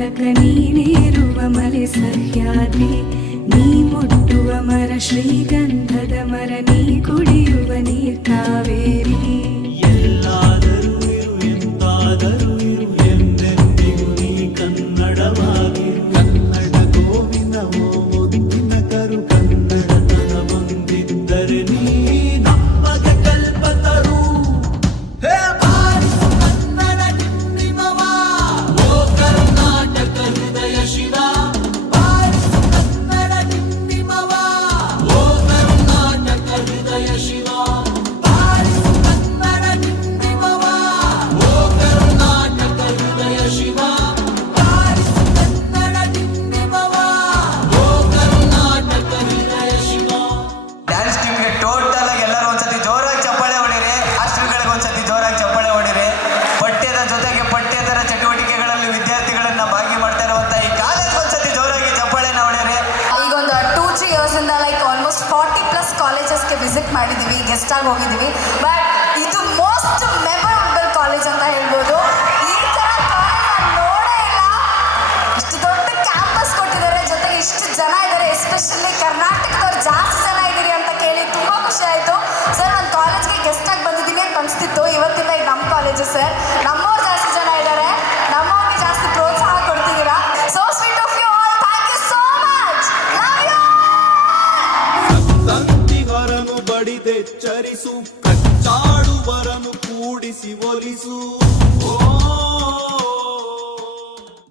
ಕರ್ನಾಟಕ ನೀನೇರುವ ಮಲೆ ಸಹ್ಯಾದ್ರಿ, ನೀ ಮುಟ್ಟುವ ಮರ ಶ್ರೀಗಂಧದ ಮರ, ನೀ ಕುಡಿಯುವ ನೀರ್ ಕಾವೇರಿ. ಎಲ್ಲಾದರೂ ಇರು ಎಂತಾದರೂ ಇರು ಎಂದೆಂದಿಗೂ ನೀ ಕನ್ನಡವಾಗಿರು. ಕನ್ನಡ ಗೋವಿನವೋ ಮುದ್ದಿನ ಕರು, ಕನ್ನಡತನ ಬಂದಿದ್ದರೆ ನೀ ನಮಗೆ ಕಲ್ಪತರು. ಹೇ ಬಾರಿಸು ಕನ್ನಡ ಡಿಂಡಿಮವ, ಓ ಕರ್ನಾಟಕ ಹೃದಯ ಶಿವ. ಬಾರಿಸು ಕನ್ನಡ ಡಿಂಡಿಮವ, ಓ ಕರ್ನಾಟಕ ಹೃದಯ ಶಿವ. ಬಾರಿಸು ಕನ್ನಡ ಡಿಂಡಿಮವ, ಓ ಕರ್ನಾಟಕ ಹೃದಯ ಶಿವ. ಬಾರಿಸು ಕನ್ನಡ ಡಿಂಡಿಮವ, ಓ ಕರ್ನಾಟಕ ಹೃದಯ ಶಿವ. ಡ್ಯಾನ್ಸ್ ಟೀಮ್ಗೆ ಟೋಟಲ್ ಆಗಿ ಎಲ್ಲರೂ ಒಂದ್ಸತಿ ಜೋರಾಗಿ ಚಪ್ಪಾಳೆ ಹೊಡಿರಿ. ಮಾಸ್ಟರ್ಗಳಿಗೆ ಒಂದ್ಸತಿ ಜೋರಾಗಿ ಚಪ್ಪಾಳೆ ಹೊಡಿರಿ. ಪಠ್ಯದ ಜೊತೆಗೆ ಪಠ್ಯೇತರ ಚಟುವಟಿಕೆಗಳಲ್ಲಿ ವಿದ್ಯಾರ್ಥಿಗಳನ್ನ ಭಾಗಿ ಮಾಡ್ತಾ ಇರುವಂತ ಈ ಕಾಲೇಜ್ ಒಂದ್ಸತಿ ಜೋರಾಗಿ ಚಪ್ಪಾಳೆನ ಹೊಡಿರಿ. ಈಗ ಒಂದು 2-3 ಇಯರ್ಸ್ ಇಂದ ಲೈಕ್ ಆಲ್ಮೋಸ್ಟ್ 40+ ಕಾಲೇಜಸ್ಗೆ ವಿಸಿಟ್ ಮಾಡಿದ್ದೀವಿ, ಗೆಸ್ಟ್ ಆಗಿ ಹೋಗಿದ್ದೀವಿ. ಬಟ್ ಇದು ಮೋಸ್ಟ್ ಮೆಮೊರಬಲ್ ಕಾಲೇಜ್ ಅಂತ ಹೇಳ್ಬೋದು.